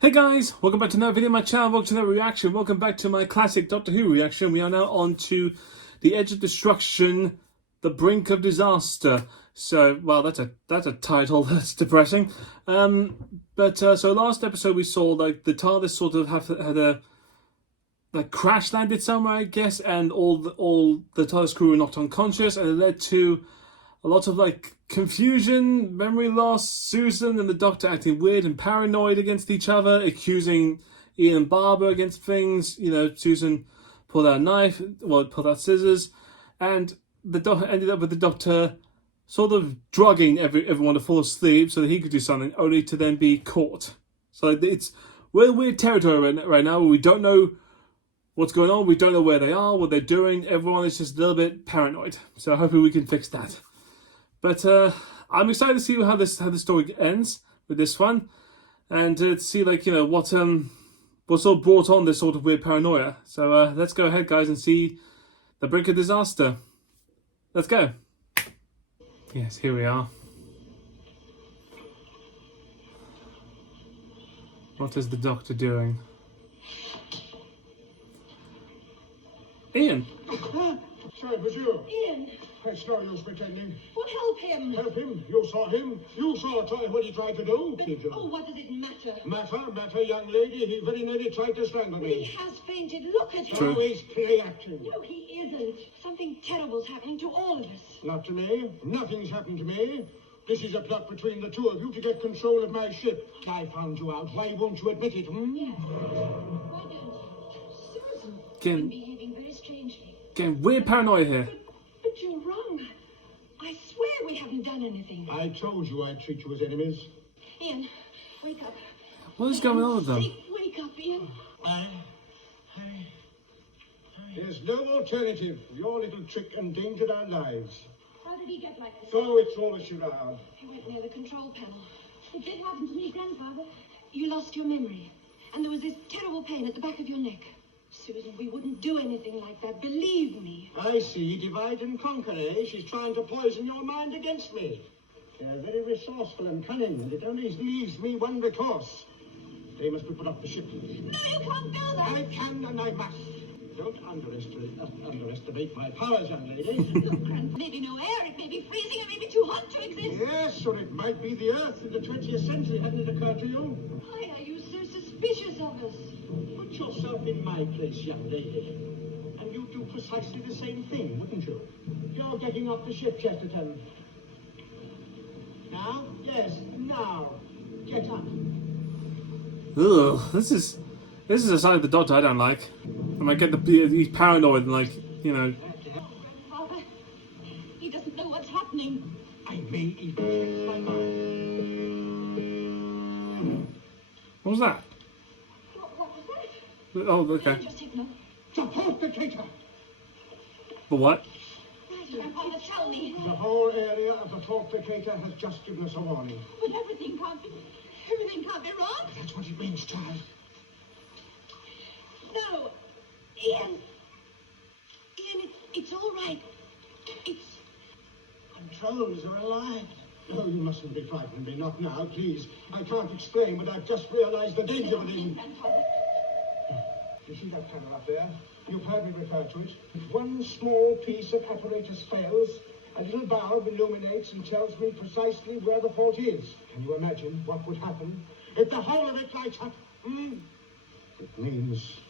Hey guys, welcome back to another video on my channel, welcome to another reaction, welcome back to my classic Doctor Who reaction. We are now on to The Edge of Destruction, The Brink of Disaster. So, well, that's a title that's depressing. So last episode we saw like the TARDIS sort of had a crash landed somewhere, I guess, and all the TARDIS crew were knocked unconscious, and it led to a lot of like confusion, memory loss, Susan and the Doctor acting weird and paranoid against each other, accusing Ian and Barbara against things. You know, Susan pulled out a knife, pulled out scissors, and the Doctor ended up with the Doctor sort of drugging everyone to fall asleep so that he could do something, only to then be caught. So we're in weird territory right now where we don't know what's going on, we don't know where they are, what they're doing. Everyone is just a little bit paranoid. So hopefully we can fix that. But I'm excited to see how the story ends with this one, and to see like what sort of brought on this sort of weird paranoia. So let's go ahead, guys, and see The Brink of Disaster. Let's go. Yes, here we are. What is the Doctor doing? Ian. So it was you. Ian! It's no use pretending. Well, help him! Help him? You saw him. You saw what he tried to do. But, oh, what does it matter? Matter, young lady. He very nearly tried to strangle me. He has fainted. Look at him. So he's play acting. No, he isn't. Something terrible's happening to all of us. Not to me. Nothing's happened to me. This is a plot between the two of you to get control of my ship. I found you out. Why won't you admit it, Yes. Why don't you? Susan has been behaving very strangely. Getting weird paranoia here. But you're wrong. I swear we haven't done anything. I told you I'd treat you as enemies. Ian, wake up. What is going on with them? Wake up, Ian. There's no alternative. Your little trick endangered our lives. How did he get like this? So it's all a charade. He went near the control panel. It did happen to me, Grandfather. You lost your memory, and there was this terrible pain at the back of your neck. Susan, we wouldn't do anything like that, believe me. I see. Divide and conquer, eh? She's trying to poison your mind against me. They're very resourceful and cunning, and it only leaves me one recourse. They must be put off the ship. No, you can't do that. I can and I must. Don't underestimate my powers, young lady. Look, Grandpa, maybe no air, it may be freezing, it may be too hot to exist. Yes, or it might be the Earth in the 20th century. Hadn't it occurred to you? Why are you so suspicious of us? Put yourself in my place, young lady, and you'd do precisely the same thing, wouldn't you? You're getting off the ship, Chesterton. Now? Yes, now. Get up. Ugh, this is a side of the Doctor I don't like. I might get he's paranoid and Grandfather, he doesn't know what's happening. I may even change my mind. What was that? What was that? Oh, okay. Danger signal. The porticator! The what? Right, Grandfather, tell me. The whole area of the porticator has just given us a warning. But everything can't be wrong. That's what it means, child. No, Ian, it's all right. Controls are alive. No, you mustn't be frightened me. Not now, please. I can't explain, but I've just realized the danger within. Grandfather. You see that panel up there? You've heard me refer to it. If one small piece of apparatus fails, a little bulb illuminates and tells me precisely where the fault is. Can you imagine what would happen if the whole of it lights up? It means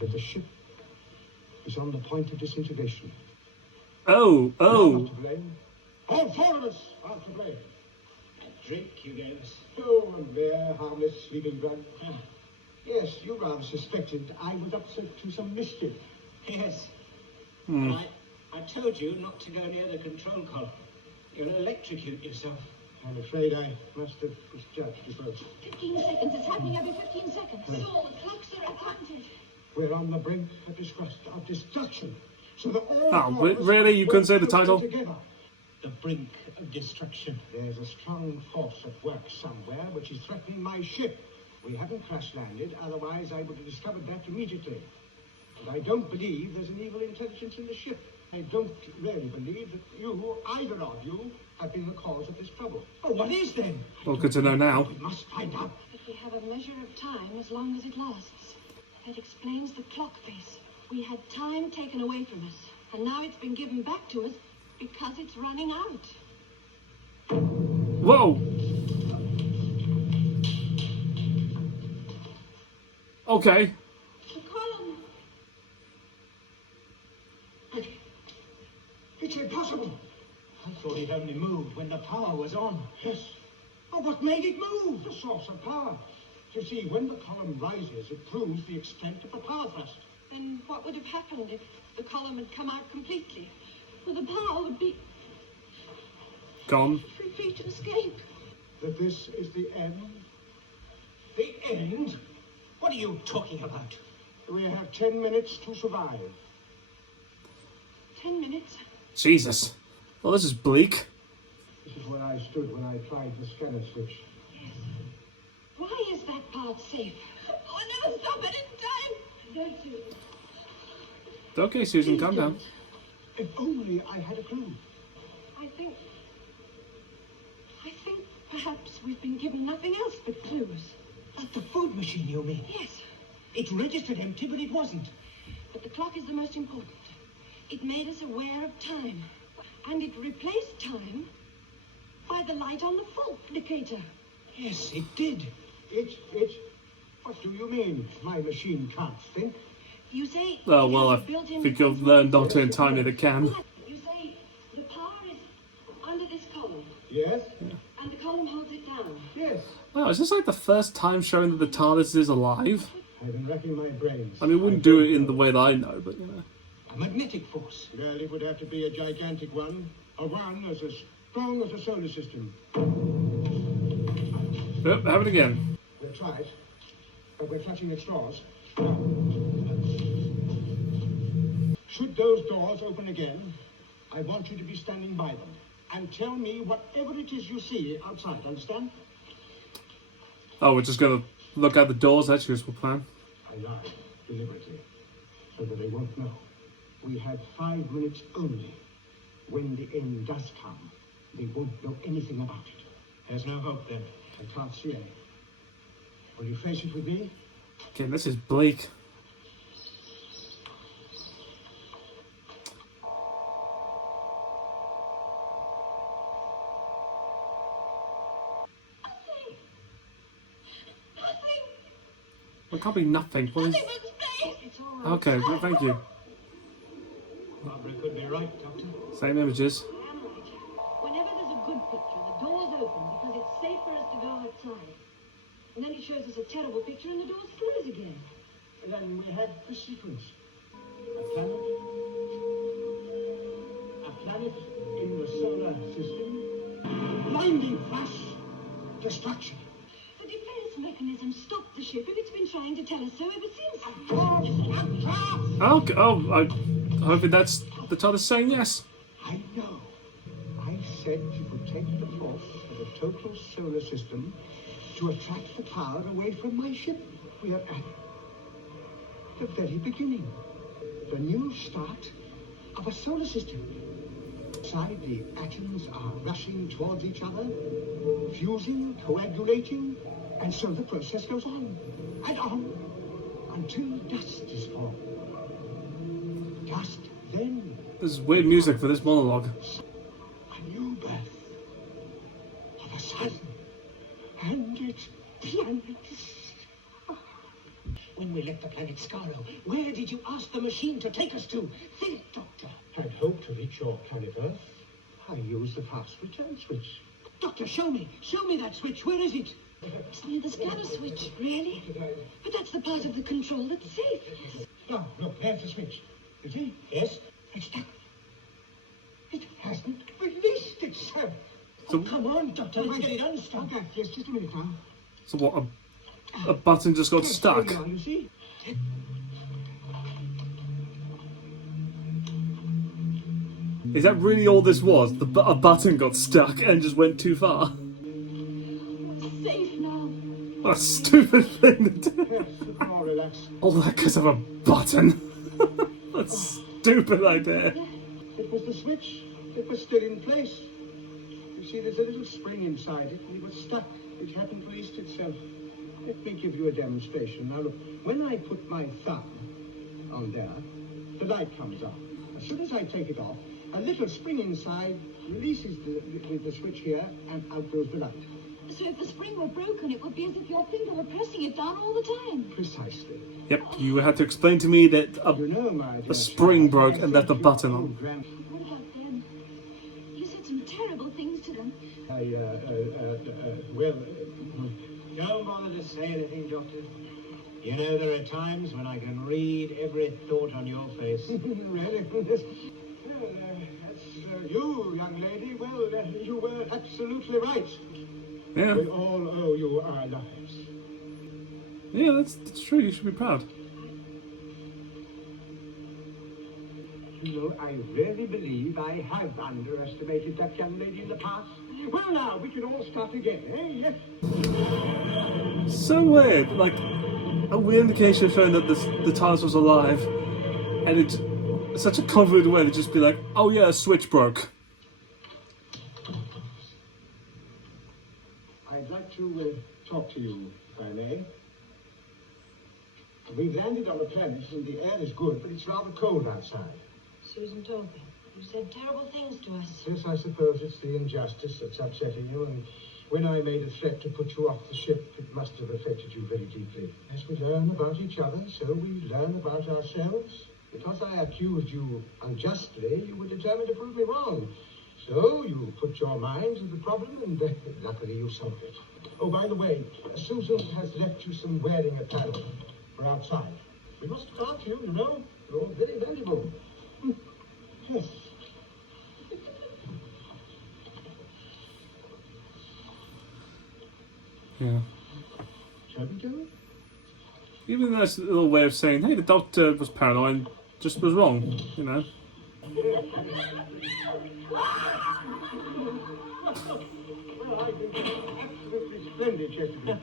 that the ship is on the point of disintegration. Oh. Not to blame. All four of us are to blame. That drink you gave us. Oh, a mere harmless sleeping drug. Yes, you rather suspected I was up to some mischief. Yes. I told you not to go near the control column. You'll electrocute yourself. I'm afraid I must have misjudged you both. 15 seconds. It's happening every 15 seconds. So the clocks are advantage. We're on the brink of destruction. So that all Oh, four of us really? You couldn't say the work title? together. The brink of destruction. There's a strong force at work somewhere which is threatening my ship. We haven't crash landed, otherwise I would have discovered that immediately. And I don't believe there's an evil intelligence in the ship. I don't really believe that you, either of you, have been the cause of this trouble. Oh, what is then? Well, good to know now. We must find out. But We have a measure of time as long as it lasts. That explains the clock face. We had time taken away from us, and now it's been given back to us because it's running out. Whoa! Okay. The column. It's impossible. I thought it only moved when the power was on. Yes. Oh, what made it move? The source of power. You see, when the column rises, it proves the extent of the power thrust. Then what would have happened if the column had come out completely? Well, the power would be Gone. free to escape. That this is the end. The end? What are you talking about? We have 10 minutes to survive. 10 minutes. Jesus. Well, this is bleak. This is where I stood when I tried the scanner switch. Why is that part safe? Oh, I never stop it in time. Don't you? Okay, Susan, calm down. If only I had a clue. I think perhaps we've been given nothing else but clues. Like the food machine, you mean? Yes, It registered empty, but it wasn't. but the clock is the most important. It made us aware of time. And it replaced time by the light on the fault indicator. Yes, it did. What do you mean? My machine can't think. You say... Oh, well, I built-in think you've learned not to entirely the can. You say the power is under this column, Yes? and the column holds it down. Yes. Wow, is this like the first time showing that the TARDIS is alive? I've been racking my brains. I mean, it wouldn't do it in the way that I know, but you know. A magnetic force. Well, it would have to be a gigantic one. A one as strong as a solar system. Yep, have it again. We'll try it, but we're clutching at straws. Should those doors open again, I want you to be standing by them and tell me whatever it is you see outside, understand? Oh, we're just gonna look out the doors, that's a useful plan. I lied deliberately so that they won't know. We have 5 minutes only. When the end does come, they won't know anything about it. There's no hope then. I can't see any. Will you face it with me? Okay, this is bleak. It can't be nothing. What is... It's all right. Okay, well, thank you. Barbara could be right, Doctor. Same images. I am right. Whenever there's a good picture, the door's open because it's safe for us to go outside. And then it shows us a terrible picture and the door's closed again. Then we have the sequence. A planet. A planet in the solar system. Blinding flash. Destruction. The defense mechanism stopped the ship and it's been trying to tell us so ever since. Of course. Okay, I'm hoping that's the TARDIS saying yes. I know. I said to protect the force of the total solar system, to attract the power away from my ship. We are at the very beginning. The new start of a solar system. Inside, the atoms are rushing towards each other, fusing, coagulating, and so the process goes on and on until dust is formed. Dust then This is weird music for this monologue. a new birth of a sun and its planets. When we left the planet Skaro, where did you ask the machine to take us to? Think, Doctor. I'd hoped to reach your planet Earth. I used the fast return switch. Doctor, show me. Show me that switch. Where is it? It's near the scanner switch. Really? But that's the part of the control that's safe. No, look, there's the switch. You see? Yes? It's stuck. It hasn't released itself. So, Come on, Doctor. Let's get it unstuck. Okay, yes, just a minute now. so what? A button just got Yes, stuck. there you are, you see? Is that really all this was? A button got stuck and just went too far. It's safe now. What a stupid thing to do. Yes, it's more relaxed. All that because of a button. That's a stupid idea. It was the switch. It was still in place. You see, there's a little spring inside it, and it was stuck. It hadn't released itself. Let me give you a demonstration. Now look, when I put my thumb on there, the light comes on. As soon as I take it off, a little spring inside releases the switch here, and out goes the light. So if the spring were broken, it would be as if your finger were pressing it down all the time. Precisely. Yep, you had to explain to me that You know, my dear a spring child, broke I and left the think button your on. old grand- What about them? You said some terrible things to them. Well, Don't bother to say anything, Doctor. You know, there are times when I can read every thought on your face. really? Well, that's you, young lady. Well, you were absolutely right. Yeah, We all owe you our lives. yeah, that's true. You should be proud. You know, I really believe I have underestimated that young lady in the past. Well, now, we can all start again, eh? Yes? So weird, like a weird indication showing that the TARDIS was alive, and it's such a confident way to just be like, "Oh yeah, a switch broke." I'd like to talk to you, if I may. We've landed on a planet and the air is good, but it's rather cold outside. Susan told me. You said terrible things to us. Yes, I suppose it's the injustice that's upsetting you, and when I made a threat to put you off the ship, it must have affected you very deeply. As we learn about each other, so we learn about ourselves. Because I accused you unjustly, you were determined to prove me wrong. So you put your mind to the problem, and luckily you solved it. Oh, by the way, Susan has left you some wearing apparel for outside. We must look after you, you know. You're very valuable. Yes. Yeah. Shall we go? Even that's a little way of saying, "Hey, the doctor was paranoid, and just was wrong," you know. Well, I think it's absolutely splendid, Chesterfield.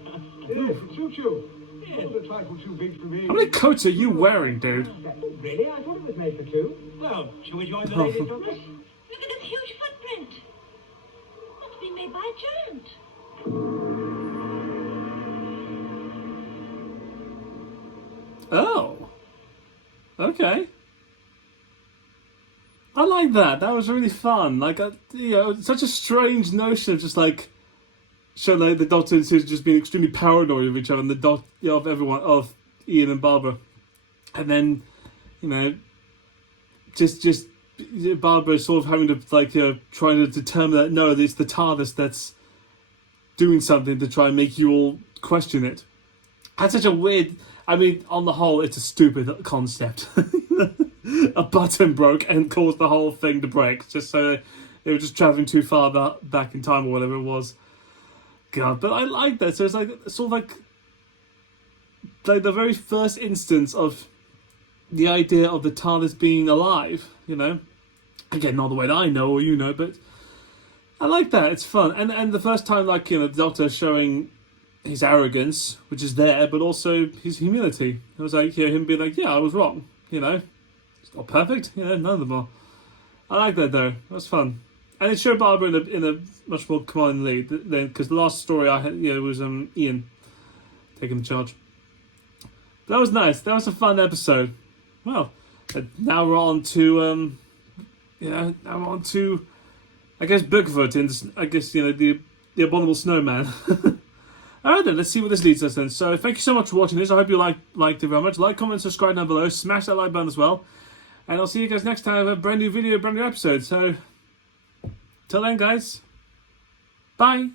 Yes, it suits you. It's a trifle too big for me. How many coats are you wearing, dude? Really? I thought it was made for two. Well, shall we join the ladies, Doctor? Look at this huge footprint. It's been made by a giant. Oh. Okay. I like that. That was really fun. Like, you know, such a strange notion of just like showing like the Doctor and Susan just being extremely paranoid of each other, and of everyone, of Ian and Barbara, and then, you know, just Barbara sort of having to like trying to determine that no, it's the TARDIS that's doing something to try and make you all question it. That's such a weird. I mean, on the whole, it's a stupid concept. A button broke and caused the whole thing to break, just so they were just traveling too far back in time or whatever it was. God, but I like that. So it's like sort of like the very first instance of the idea of the TARDIS being alive. You know, again, not the way that I know or you know, but I like that. It's fun, and the first time, like, you know, the Doctor showing his arrogance, which is there, but also his humility. It was like, you know, him being like, yeah, I was wrong. You know, it's not perfect. Yeah, none of them are. I like that though. That's fun. And it showed Barbara in a much more commanding lead then, because the last story I had, was Ian taking the charge. That was nice. That was a fun episode. Well, now we're on to now we're on to, I guess, Bigfoot and I guess, you know, the abominable snowman. All right then, let's see what this leads us then. So thank you so much for watching this. I hope you liked it very much. Like, comment, subscribe down below. Smash that like button as well. And I'll see you guys next time with a brand new video, brand new episode. So till then, guys, bye.